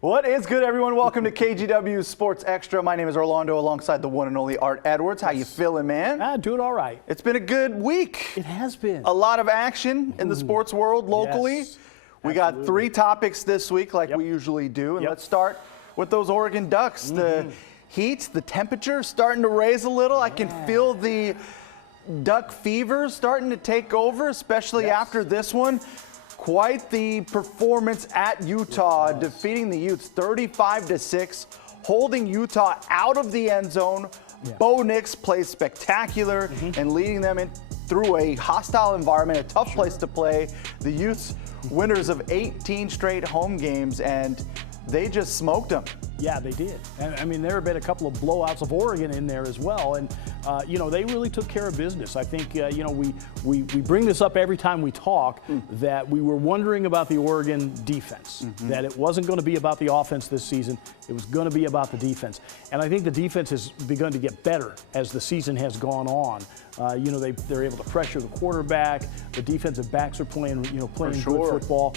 What is good, everyone? Welcome to KGW Sports Extra. My name is Orlando, alongside the one and only Art Edwards. How you feeling, man? Doing all right. It's been a good week. It has been. A lot of action in the sports world locally. Yes, we got three topics this week like we usually do. And let's start with those Oregon Ducks. The heat, the temperature starting to raise a little. I can feel the Duck fever starting to take over, especially after this one. Quite the performance at Utah, defeating the Utes 35-6, holding Utah out of the end zone. Bo Nix plays spectacular and leading them through a hostile environment, a tough place to play. The Utes, winners of 18 straight home games, and they just smoked them. Yeah, they did. I mean, there have been a couple of blowouts of Oregon in there as well. And, they really took care of business. I think, we bring this up every time we talk, that we were wondering about the Oregon defense, that it wasn't going to be about the offense this season. It was going to be about the defense. And I think the defense has begun to get better as the season has gone on. They're able to pressure the quarterback. The defensive backs are playing good football.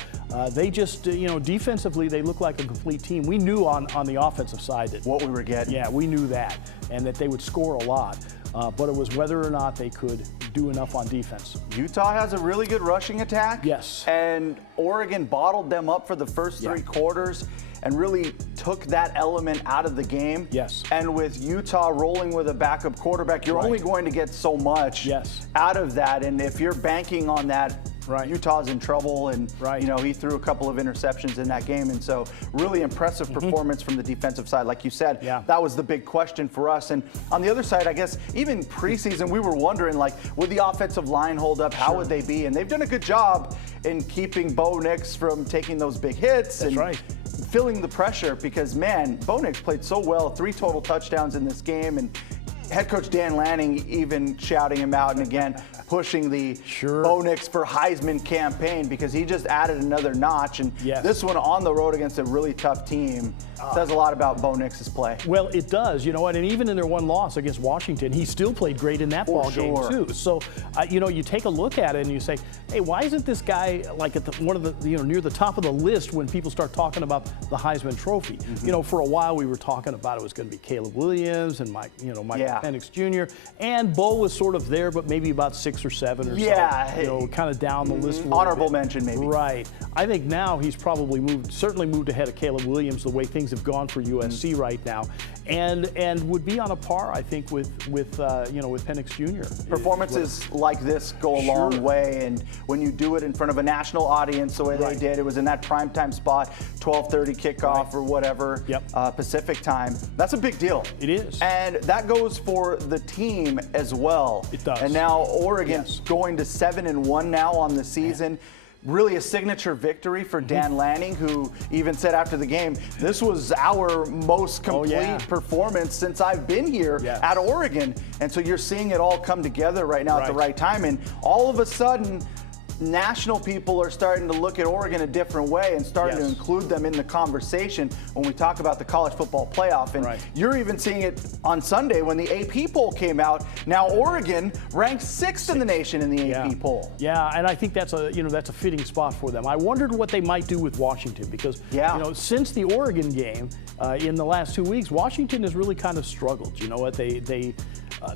They just, defensively, they look like a complete team. We knew on the offensive side that what we were getting. Yeah, we knew that, and that they would score a lot. But it was whether or not they could do enough on defense. Utah has a really good rushing attack. Yes. And Oregon bottled them up for the first three quarters and really took that element out of the game. Yes. And with Utah rolling with a backup quarterback, you're only going to get so much out of that. And if you're banking on that, Utah's in trouble. And, he threw a couple of interceptions in that game. And so really impressive performance from the defensive side. Like you said, that was the big question for us. And on the other side, I guess, even preseason, we were wondering, would the offensive line hold up? How would they be? And they've done a good job in keeping Bo Nix from taking those big hits. That's feeling the pressure, because, man, Bo Nix played so well, 3 total touchdowns in this game, and head coach Dan Lanning even shouting him out, and again pushing the Bo Nix for Heisman campaign, because he just added another notch. And this one on the road against a really tough team says a lot about Bo Nix's play. Well, it does, and even in their one loss against Washington, he still played great in that ball game too. So, you take a look at it and you say, hey, why isn't this guy like at one of the, near the top of the list when people start talking about the Heisman Trophy? For a while we were talking about it was going to be Caleb Williams and Michael Penix Jr. And Bo was sort of there, but maybe about 6 or 7 or so, kind of down the list. Honorable mention, maybe. Right. I think now he's probably certainly moved ahead of Caleb Williams the way things have gone for USC right now, and would be on a par, I think, with Penix Jr. Performances like this go a long way, and when you do it in front of a national audience the way they did, it was in that primetime spot, 12:30 kickoff or whatever, Pacific time. That's a big deal. It is. And that goes for the team as well. It does. And now Oregon's going to 7-1 now on the season. Really a signature victory for Dan Lanning, who even said after the game, this was our most complete performance since I've been here at Oregon. And so you're seeing it all come together right now at the right time. And all of a sudden, national people are starting to look at Oregon a different way and starting to include them in the conversation when we talk about the college football playoff. And you're even seeing it on Sunday when the AP poll came out. Now Oregon ranks 6th in the nation in the AP poll. Yeah, and I think that's a fitting spot for them. I wondered what they might do with Washington, because since the Oregon game in the last 2 weeks, Washington has really kind of struggled. You know what? They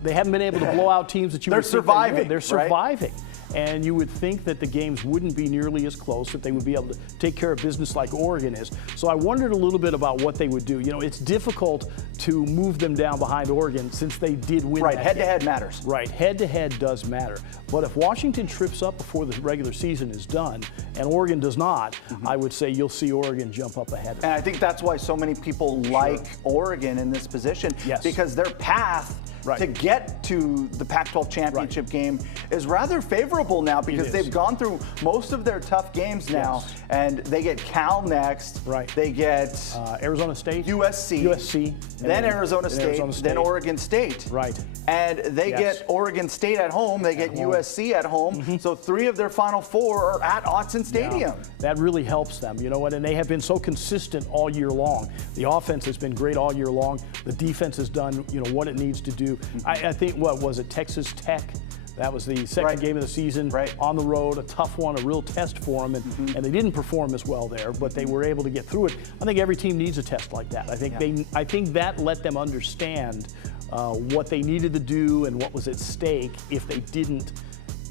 haven't been able to blow out teams that you would think they would. They're surviving. And you would think that the games wouldn't be nearly as close, that they would be able to take care of business like Oregon is. So I wondered a little bit about what they would do. It's difficult to move them down behind Oregon since they did win that head-to-head matters. Right, head-to-head does matter. But if Washington trips up before the regular season is done, and Oregon does not, I would say you'll see Oregon jump up ahead of them. And I think that's why so many people like Oregon in this position, because their path to get to the Pac-12 championship game is rather favorable now, because they've gone through most of their tough games now, and they get Cal next. They get Arizona State, USC, then Arizona State, then Oregon State. And they get Oregon State at home. They get USC at home. So 3 of their final 4 are at Autzen Stadium. That really helps them, and they have been so consistent all year long. The offense has been great all year long. The defense has done, what it needs to do. I think, what was it, Texas Tech That was the second game of the season on the road, a tough one, a real test for them, and they didn't perform as well there, but they were able to get through it. I think every team needs a test like that. I think that let them understand what they needed to do and what was at stake if they didn't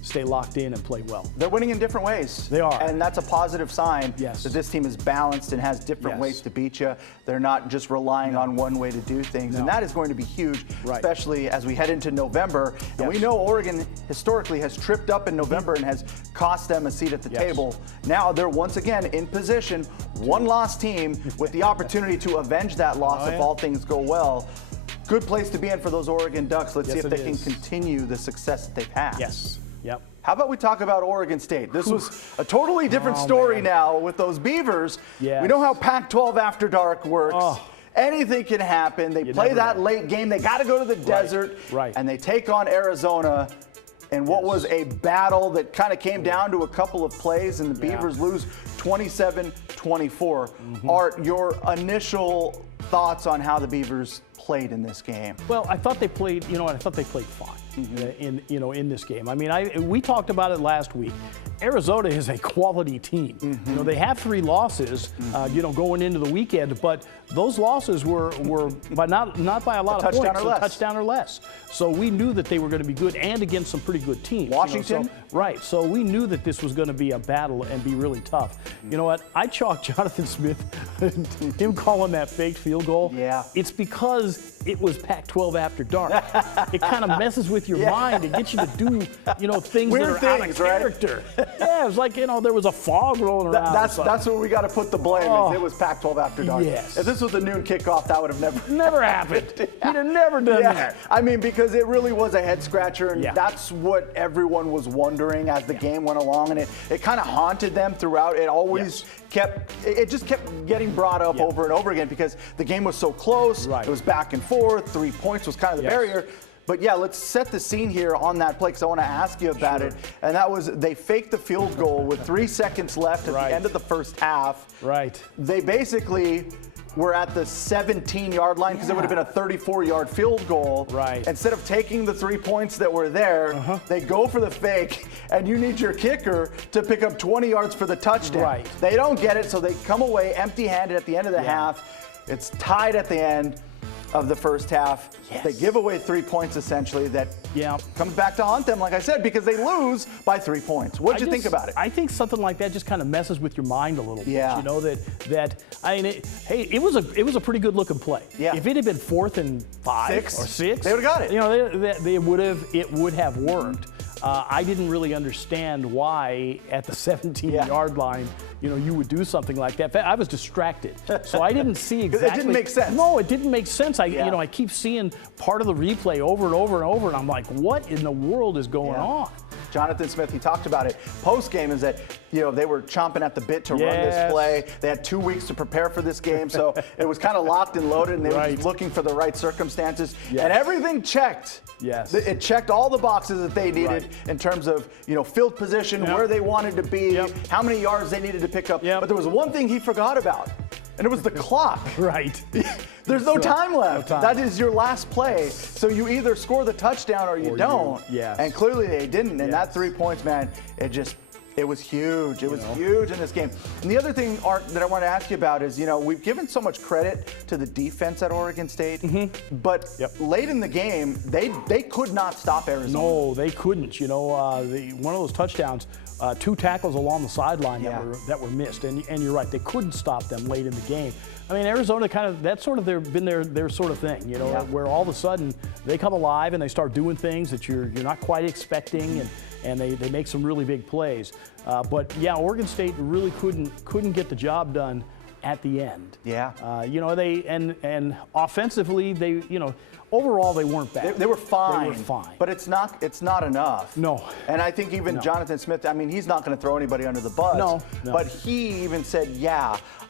stay locked in and play well. They're winning in different ways. They are. And that's a positive sign that Yes. this team is balanced and has different ways to beat you. They're not just relying on one way to do things. And that is going to be huge, especially as we head into November. And we know Oregon historically has tripped up in November and has cost them a seat at the table. Now they're once again in position, one-loss team with the opportunity to avenge that loss if all things go well. Good place to be in for those Oregon Ducks. Let's see if they can continue the success that they've had. Yes. Yep. How about we talk about Oregon State? This was a totally different story now with those Beavers. Yes. We know how Pac-12 After Dark works. Anything can happen. They play that late game. They got to go to the desert. And they take on Arizona in what was a battle that kind of came down to a couple of plays, and the Beavers lose 27-24. Art, your initial thoughts on how the Beavers played in this game? Well, I thought they played, I thought they played fine in this game. I mean, we talked about it last week. Arizona is a quality team. They have 3 losses, going into the weekend, but those losses were by not by a lot of points, a touchdown or less. So we knew that they were going to be good and against some pretty good teams. Washington? So we knew that this was going to be a battle and be really tough. You know what? I chalk Jonathan Smith, him calling that faked field goal. Yeah. It's because it was Pac-12 After Dark. It kind of messes with your mind and gets you to do, things Weird that are out of character. Yeah, it was like, there was a fog rolling around. That's where we got to put the blame. It was Pac-12 After Dark. Yes. If this was a noon kickoff, that would have never happened. He'd have never done that. I mean, because it really was a head scratcher, and that's what everyone was wondering as the game went along, and it kind of haunted them throughout. It always it just kept getting brought up over and over again because the game was so close. It was back and forth. 3 points was kind of the barrier. But yeah, let's set the scene here on that play because I want to ask you about it. And that was they faked the field goal with 3 seconds left at the end of the first half. They basically were at the 17-yard line because it would have been a 34-yard field goal. Instead of taking the 3 points that were there, they go for the fake, and you need your kicker to pick up 20 yards for the touchdown. They don't get it, so they come away empty-handed at the end of the half. It's tied at the end of the first half. They give away 3 points essentially that comes back to haunt them, like I said, because they lose by 3 points. What did you think about it? I think something like that just kind of messes with your mind a little bit. It was a pretty good looking play. If it had been 4th and 5 or 6, they would have got it. It would have worked. I didn't really understand why at the 17-yard line, you would do something like that. I was distracted, so I didn't see exactly. It didn't make sense. No, it didn't make sense. I keep seeing part of the replay over and over and over, and I'm like, what in the world is going on? Jonathan Smith, he talked about it post-game, is that, they were chomping at the bit to run this play. They had 2 weeks to prepare for this game, so it was kind of locked and loaded, and they were just looking for the right circumstances. And everything checked. It checked all the boxes that they needed in terms of, field position, where they wanted to be, how many yards they needed to pick up. But there was one thing he forgot about, and it was the clock. There's no time left. That is your last play. So you either score the touchdown or you don't. And clearly they didn't. And that 3 points, man, it was huge. It was huge in this game. And the other thing, Art, that I want to ask you about is, we've given so much credit to the defense at Oregon State, but late in the game, they could not stop Arizona. No, they couldn't. One of those touchdowns, 2 tackles along the sideline that were missed. And you're right, they couldn't stop them late in the game. I mean, Arizona that's sort of been their sort of thing, where all of a sudden they come alive and they start doing things that you're not quite expecting, and they make some really big plays. But yeah, Oregon State really couldn't get the job done at the end. And offensively, overall they weren't bad. They were fine. They were fine. But it's not enough. No. And I think even Jonathan Smith, I mean, he's not going to throw anybody under the bus. No. But he even said,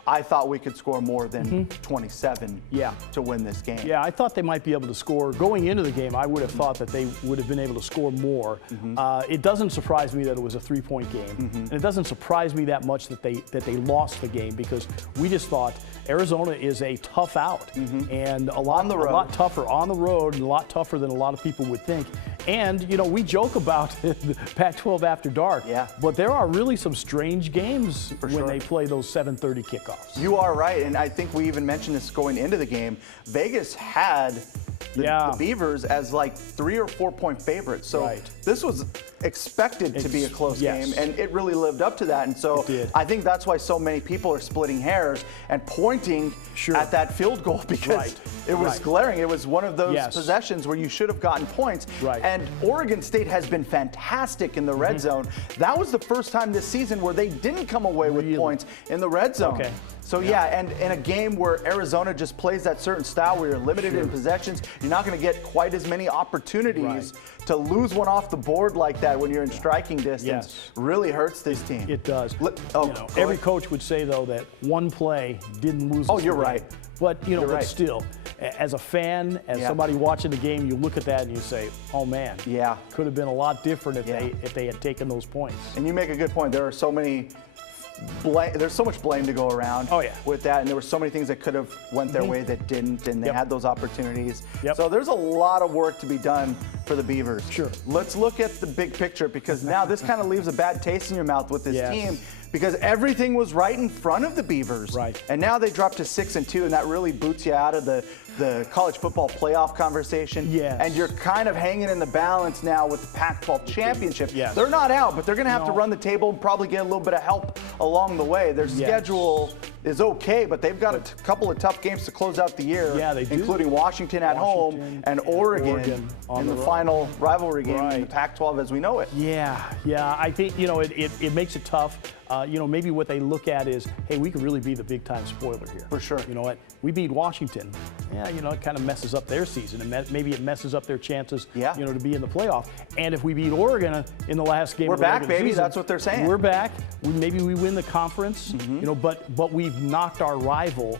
I thought we could score more than 27 to win this game. Yeah, I thought they might be able to score. Going into the game, I would have thought that they would have been able to score more. It doesn't surprise me that it was a 3-point game. And it doesn't surprise me that much that they lost the game, because we just thought Arizona is a tough out. And a lot tougher on the road, and a lot tougher than a lot of people would think. And, you know, we joke about the Pac-12 after dark, but there are really some strange games when they play those 7:30 kickoffs. You are right, and I think we even mentioned this going into the game. Vegas had the Beavers as like 3 or 4 point favorites. So this was expected to be a close game, and it really lived up to that. And so I think that's why so many people are splitting hairs and pointing at that field goal, because it was glaring. It was one of those possessions where you should have gotten points. And Oregon State has been fantastic in the red zone. That was the first time this season where they didn't come away with points in the red zone. So and in a game where Arizona just plays that certain style where you're limited in possessions, you're not going to get quite as many opportunities to lose one off the board like that when you're in striking distance. Really hurts this team. It does. Every coach would say, though, that one play didn't lose. Oh, you're right. But, you know, but still, as a fan, as somebody watching the game, you look at that and you say, oh, man, could have been a lot different if they had taken those points. And you make a good point. There are so many there's so much blame to go around with that, and there were so many things that could have went their way that didn't, and they had those opportunities. So there's a lot of work to be done for the Beavers. Let's look at the big picture, because now this kind of leaves a bad taste in your mouth with this team, because everything was right in front of the Beavers. And now they dropped to 6-2, and that really boots you out of the college football playoff conversation. And you're kind of hanging in the balance now with the Pac-12 championship. They're not out, but they're going to have to run the table and probably get a little bit of help along the way. Their schedule is okay, but they've got a couple of tough games to close out the year, including Washington at home and Oregon in the final rivalry game in the Pac-12 as we know it. I think, you know, it makes it tough. You know, maybe what they look at is, hey, we could really be the big-time spoiler here. For sure. You know what? We beat Washington. You know, it kind of messes up their season, and maybe it messes up their chances, you know, to be in the playoff. And if we beat Oregon in the last game, we're of the back, baby. Season, that's what they're saying. We're back. Maybe we win the conference. You know, but we've knocked our rival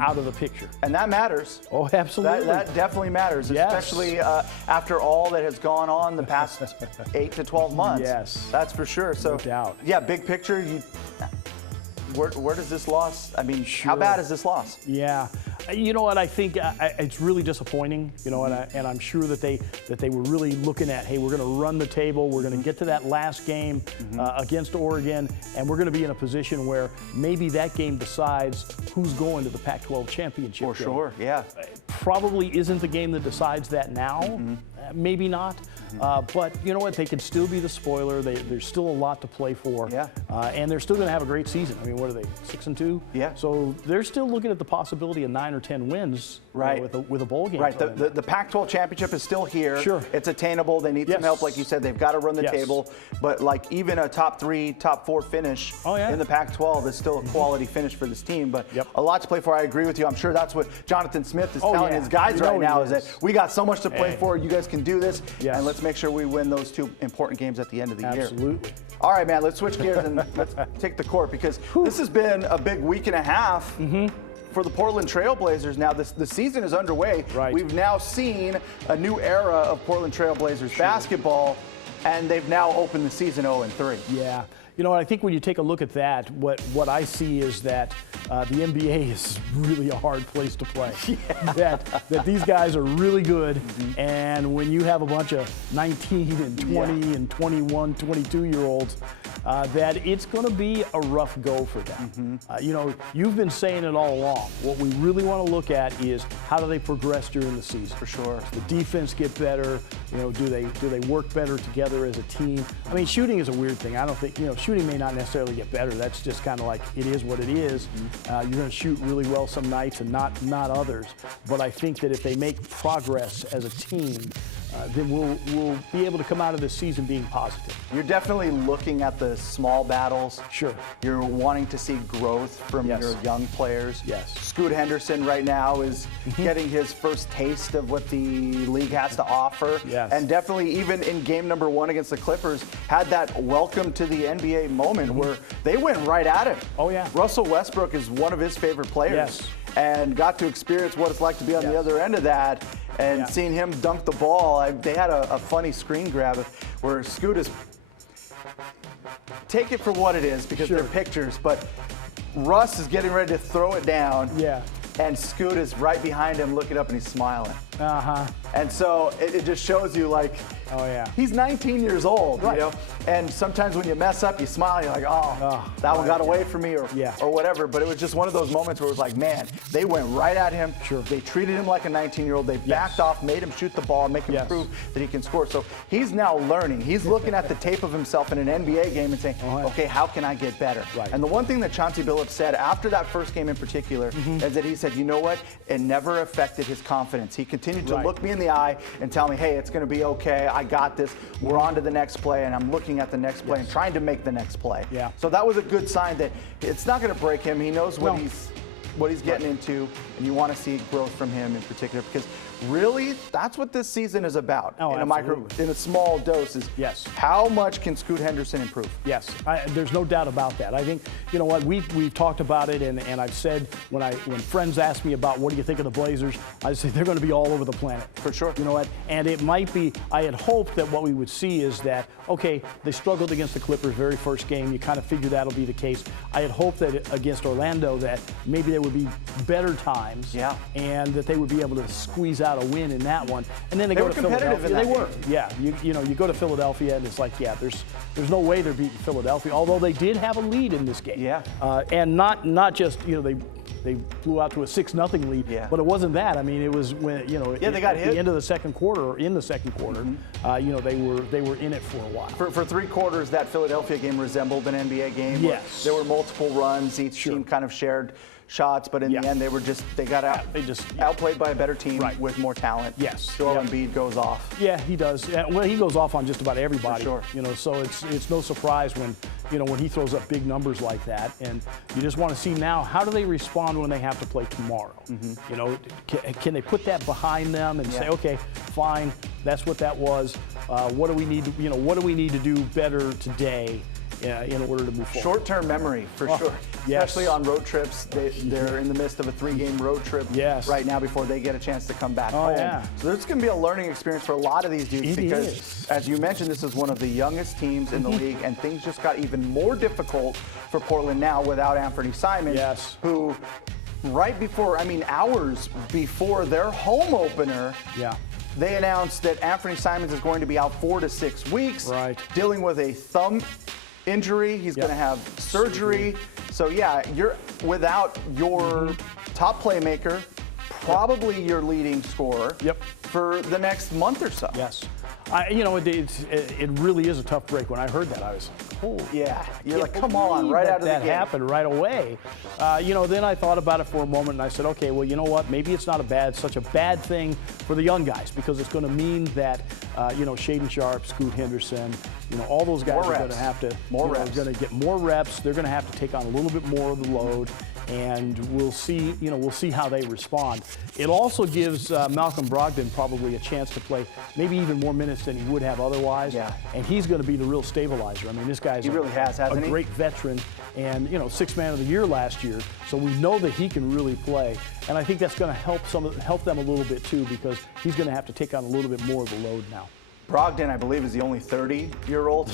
out of the picture. And that matters. Oh, absolutely. That definitely matters, especially after all that has gone on the past 8 to 12 months. That's for sure. So, no doubt. Yeah, big picture, where does this loss, I mean, how bad is this loss? You know what, I think it's really disappointing, you know, and I'm sure that they were really looking at, hey, we're going to run the table, we're going to get to that last game against Oregon, and we're going to be in a position where maybe that game decides who's going to the Pac-12 championship. For sure, Probably isn't the game that decides that now. Maybe not. But you know what? They could still be the spoiler. There's still a lot to play for. And they're still going to have a great season. I mean, what are they, 6-2? So they're still looking at the possibility of 9 or 10 wins with a bowl game. The Pac-12 championship is still here. It's attainable. They need some help, like you said. They've got to run the table. But like even a top 3, top 4 finish in the Pac-12 is still a quality finish for this team. But a lot to play for. I agree with you. I'm sure that's what Jonathan Smith is telling his guys right now, is that we got so much to play for. You guys can do this. And let's make sure we win those 2 important games at the end of the year. Absolutely. All right, man, let's switch gears and let's take the court, because this has been a big week and a half for the Portland Trail Blazers. Now, the season is underway. We've now seen a new era of Portland Trail Blazers basketball, and they've now opened the season 0-3. You know, I think when you take a look at that, what I see is that the NBA is really a hard place to play. That these guys are really good, and when you have a bunch of 19 and 20 and 21, 22-year-olds, that it's going to be a rough go for them. You know, you've been saying it all along. What we really want to look at is how do they progress during the season. For sure. Does the defense get better? You know, do they work better together as a team? I mean, shooting is a weird thing. I don't think, you know, shooting may not necessarily get better. That's just kind of like it is what it is. You're going to shoot really well some nights and not others. But I think that if they make progress as a team, then we'll be able to come out of this season being positive. You're definitely looking at the small battles. You're wanting to see growth from your young players. Scoot Henderson right now is getting his first taste of what the league has to offer. And definitely even in game number 1 against the Clippers, had that welcome to the NBA moment where they went right at it. Russell Westbrook is one of his favorite players. And got to experience what it's like to be on the other end of that. And seeing him dunk the ball, they had a funny screen grab where Scoot is, take it for what it is, because they're pictures, but Russ is getting ready to throw it down. And Scoot is right behind him looking up and he's smiling. And so it just shows you, like, Oh, yeah. He's 19 years old, Right. you know? And sometimes when you mess up, you smile, you're like, oh, that one got away from me or whatever. But it was just one of those moments where it was like, man, they went right at him. Sure. They treated him like a 19-year-old. They backed off, made him shoot the ball, make him prove that he can score. So he's now learning. He's looking at the tape of himself in an NBA game and saying, okay, how can I get better? Right. And the one thing that Chauncey Billups said after that first game in particular is that he said, you know what? It never affected his confidence. He continued to look me in the eye and tell me, hey, it's going to be okay. I got this. We're on to the next play, and I'm looking at the next play and trying to make the next play. Yeah. So that was a good sign that it's not going to break him. He knows what he's getting into, and you want to see growth from him in particular, because really, that's what this season is about. Oh, in a small dose is how much can Scoot Henderson improve? Yes, there's no doubt about that. I think, you know what, we've talked about it, and I've said when friends ask me about what do you think of the Blazers, I say they're going to be all over the planet. For sure. You know what, and it might be, I had hoped that what we would see is that, okay, they struggled against the Clippers very first game. You kind of figure that'll be the case. I had hoped that against Orlando that maybe there would be better times, and that they would be able to squeeze out a win in that one, and then they go to Philadelphia. They were, you go to Philadelphia, and it's like, there's no way they're beating Philadelphia. Although they did have a lead in this game, and not just they blew out to a 6-0 lead, but it wasn't that. I mean, it was when they got hit at the end of the second quarter, or in the second quarter. They were in it for a while. For 3 quarters, that Philadelphia game resembled an NBA game. Yes, there were multiple runs. Each team kind of shared shots, but in the end, they got outplayed by a better team with more talent. Yes. Joel Embiid goes off. Yeah, he does. Well, he goes off on just about everybody. For sure. So it's no surprise when when he throws up big numbers like that, and you just want to see now how do they respond when they have to play tomorrow. Can they put that behind them and say, okay, fine, that's what that was. What do we need to what do we need to do better today? In order to move forward. Short-term memory, for sure. Especially on road trips. They're in the midst of a 3-game road trip right now before they get a chance to come back home. So there's going to be a learning experience for a lot of these dudes because, as you mentioned, this is one of the youngest teams in the league, and things just got even more difficult for Portland now without Anthony Simons, who right before, hours before their home opener, they announced that Anthony Simons is going to be out 4 to 6 weeks, dealing with a thumb injury. He's going to have surgery. So you're without your top playmaker, probably your leading scorer for the next month or so. Yes. It really is a tough break. When I heard that, I was like, oh. Yeah. You're like, come on, right out of the gate. That happened right away. Then I thought about it for a moment, and I said, okay, well, you know what? Maybe it's not such a bad thing for the young guys, because it's going to mean that, Shaedon Sharpe, Scoot Henderson, all those guys are going to have to, going to get more reps. They're going to have to take on a little bit more of the load, and we'll see, we'll see how they respond. It also gives Malcolm Brogdon probably a chance to play maybe even more minutes than he would have otherwise. And he's going to be the real stabilizer. I mean, this guy's a great veteran, and 6th man of the year last year. So we know that he can really play, and I think that's going to help them a little bit too, because he's going to have to take on a little bit more of the load now. Brogdon, I believe, is the only 30-year-old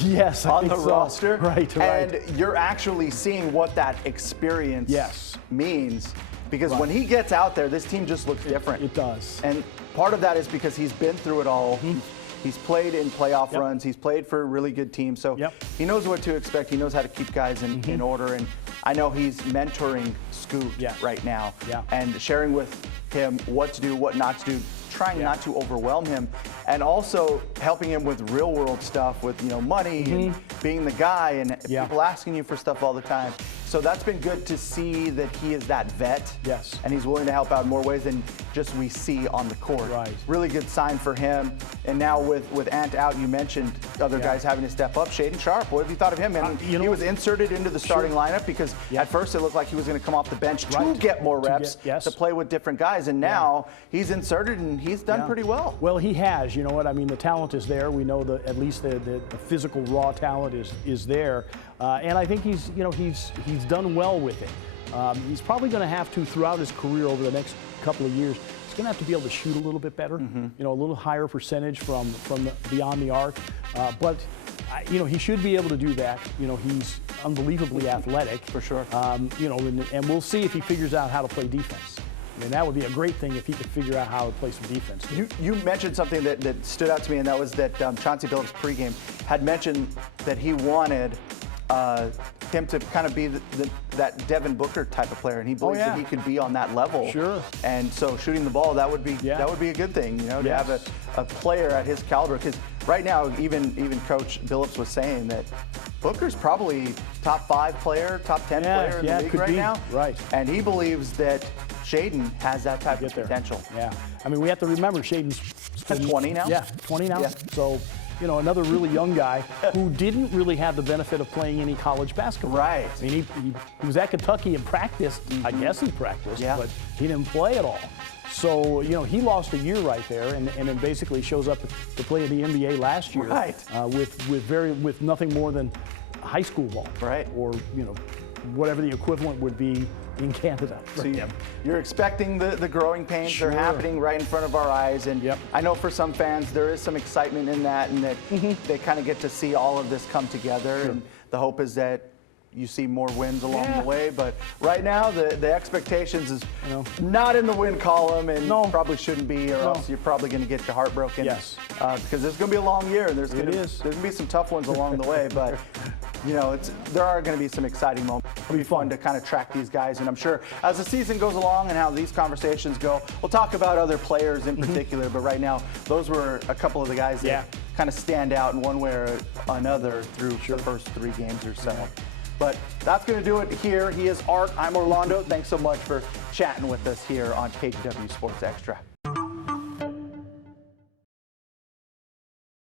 on the roster. Right. And you're actually seeing what that experience means, because when he gets out there, this team just looks different. It does. And part of that is because he's been through it all. He's played in playoff runs. He's played for a really good team. So he knows what to expect. He knows how to keep guys in order. And I know he's mentoring Scoot right now and sharing with him what to do, what not to do, trying not to overwhelm him, and also helping him with real world stuff, with money and being the guy, and people asking you for stuff all the time. So that's been good to see that he is that vet. And he's willing to help out in more ways than just we see on the court. Really good sign for him. And now with Ant out, you mentioned other guys having to step up. Shaedon Sharpe, what have you thought of him? And he was inserted into the starting lineup because at first it looked like he was going to come off the bench to get more reps, to play with different guys. And now he's inserted, and he's done pretty well. Well, he has. You know what? I mean, the talent is there. We know at least the physical raw talent is there. And I think he's done well with it. He's probably going to have to, throughout his career over the next couple of years, he's going to have to be able to shoot a little bit better, a little higher percentage from beyond the arc. But he should be able to do that. He's unbelievably athletic. For sure. And we'll see if he figures out how to play defense. I mean, that would be a great thing if he could figure out how to play some defense. You mentioned something that stood out to me, and that was that Chauncey Billups pregame had mentioned that he wanted him to kind of be that Devin Booker type of player, and he believes that he could be on that level. Sure. And so shooting the ball, that would be a good thing, you know, to have a player at his caliber. Because right now, even Coach Billups was saying that Booker's probably top 5 player, top 10 player in the league right now. Right. And he believes that Shaedon has that type of potential. Yeah. I mean, we have to remember Shaedon's 20 now. Yeah, 20 now. Yeah. So, you know, another really young guy who didn't really have the benefit of playing any college basketball. Right. I mean, he was at Kentucky and practiced. I guess he practiced, but he didn't play at all. So, you know, he lost a year right there, and then basically shows up to play in the NBA last year, with nothing more than high school ball, or you know, whatever the equivalent would be in Canada. So you're expecting the growing pains. Sure. They're happening right in front of our eyes, and I know for some fans there is some excitement in that, and that they kind of get to see all of this come together. And the hope is that you see more wins along the way. But right now the expectations is not in the win column, and probably shouldn't be, or else you're probably going to get your heart broken. Yes. Because there's going to be a long year, and there's going to be some tough ones along the way. But you know, there are going to be some exciting moments. It'll be fun to kind of track these guys, and I'm sure as the season goes along and how these conversations go, we'll talk about other players in particular. But right now, those were a couple of the guys that kind of stand out in one way or another through the first 3 games or so. But that's going to do it here. He is Art. I'm Orlando. Thanks so much for chatting with us here on KGW Sports Extra.